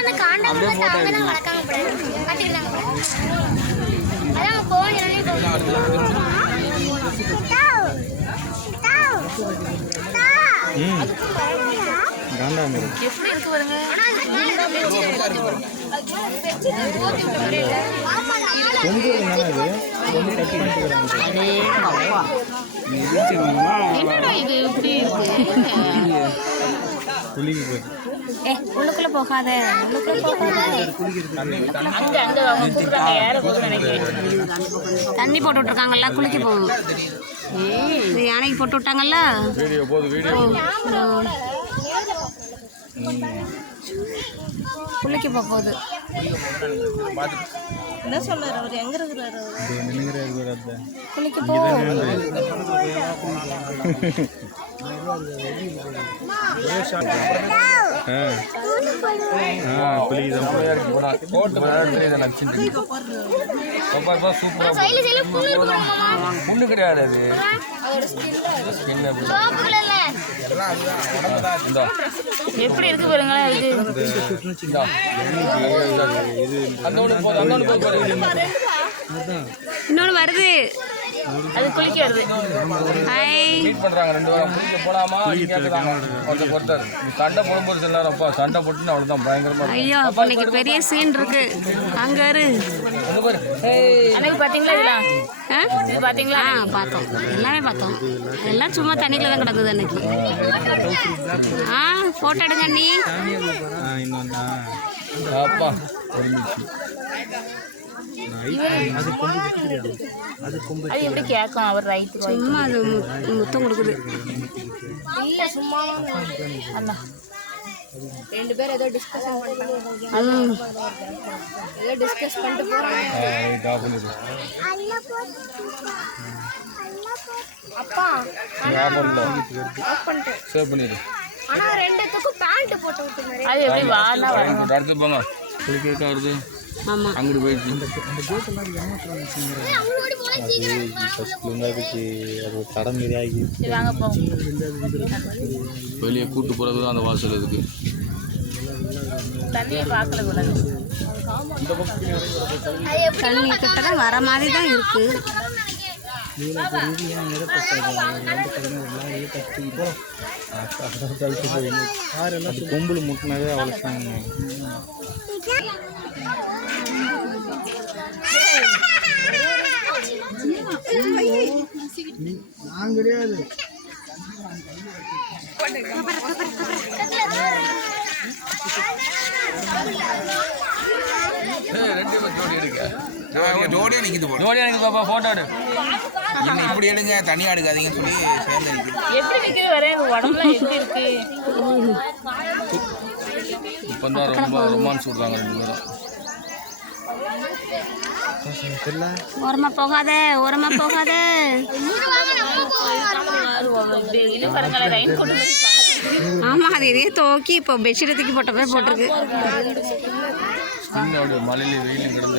அந்த காண்டாமிருகத்தை அவங்க தான் வளர்க்காம போறாங்க கட்டிக்கிறாங்க அதான் கோழி ம். காண்டாமிருகம் எப்படி இருக்கு பாருங்க? கொம்பு என்னன்னா இது கொம்பு கட்டி பண்ணிட்டுக்கிறாங்க என்னடா இது இப்படி இருக்கு? புளிக்கு போய் ஏ உள்ளுக்குள்ள போகாத உள்ளுக்குள்ள போகாத. தண்ணி போட்டு விட்டுருக்காங்கல்ல குளிக்க போகும் இது யானைக்கு போட்டு விட்டாங்கல்ல? வீடியோ போது வீடியோ குளிக்க போக போகுது. நினைக்கிறேன் இருக்கிறது குளிக்க போ. புண்ணு கிடையாது அது எப்படி இருக்கு பாருங்களேன் இது அந்த ஒன்று போதும் அந்த ஒன்று போதும். இன்னொன்று வருது. அது குளிக்க வருது. ஹாய் மீட் பண்றாங்க ரெண்டு பேரும். குளிக்க போலாமா? கொஞ்சம் பொறுத்தாரு நீ சண்டை போடும்போது சில நேரம் அப்பா சண்டை போட்டுன்னு அவ்வளோதான் பயங்கரமா ஐயோ இன்னைக்கு பெரிய சீன் இருக்கு. அங்க இரு. அந்த பாரு. ஏய். அன்னைக்கு பாத்தீங்களா இதெல்லாம்? ஆ? இது பாத்தீங்களா? ஆ பார்த்தோம். எல்லாமே பார்த்தோம். எல்லாம் சும்மா தண்ணிக்குள்ள தான் கிடக்குது அன்னைக்கு. ஆ போட்டோ எடுங்க நீ அப்பா. அது கொம்பு கட்டிக்கிறாங்க அது கொம்பு அது எப்படி கேட்கும் அவர் ரைட் சும்மா அது முத்தம் கொடுக்குது. இல்ல சும்மா அண்ணா ரெண்டு பேரும் ஏதோ டிஸ்கஷன் பண்றாங்க ம். ஏதோ டிஸ்கஸ் பண்ணிட்டு போறாங்க. அப்பா ஆஃப் பண்ணிட்டு சேவ் பண்ணிடு. ஆனா ரெண்டுத்துக்கும் பேண்ட் போட்டு அது எப்படி அடுத்து போங்க குளிக்க வருது? ஆமாம் அங்கிட்டு போயிடுச்சு அது தடம் மாரி ஆகி. சரி வாங்க போவோம். வெளியே கூட்டு போகிறது அந்த வாசல் இதுக்கு தண்ணியை பார்க்கல கூடாது அது எப்படி தண்ணி கிட்ட தான் வர மாதிரி தான் இருக்கு. கொம்புல முட்டினாவே அவ்வளோ நான் கிடையாது. நான் ஜோடியா நிக்குது பாப்பா எடு. இப்படி எடுங்க தனியா எடுக்காதீங்கன்னு சொல்லி சேர்ந்து நிக்குது எப்படி நிற்குது வரேன் உடம்புலாம் எப்படி இருக்கு? இப்போ தான் ரொம்ப ரொமான்ஸ் விட்றாங்க ரெண்டு பேரும். ஓரமா போகாத ஓரமா போகாத இது பாருங்களேன் ரெயின் போட்டு ஆமா அது இதே தோக்கி இப்போ பெட்ஷீட்டை தூக்கி போட்ட மாதிரி போட்டிருக்கு. மலையில வெயிலும் கிடந்து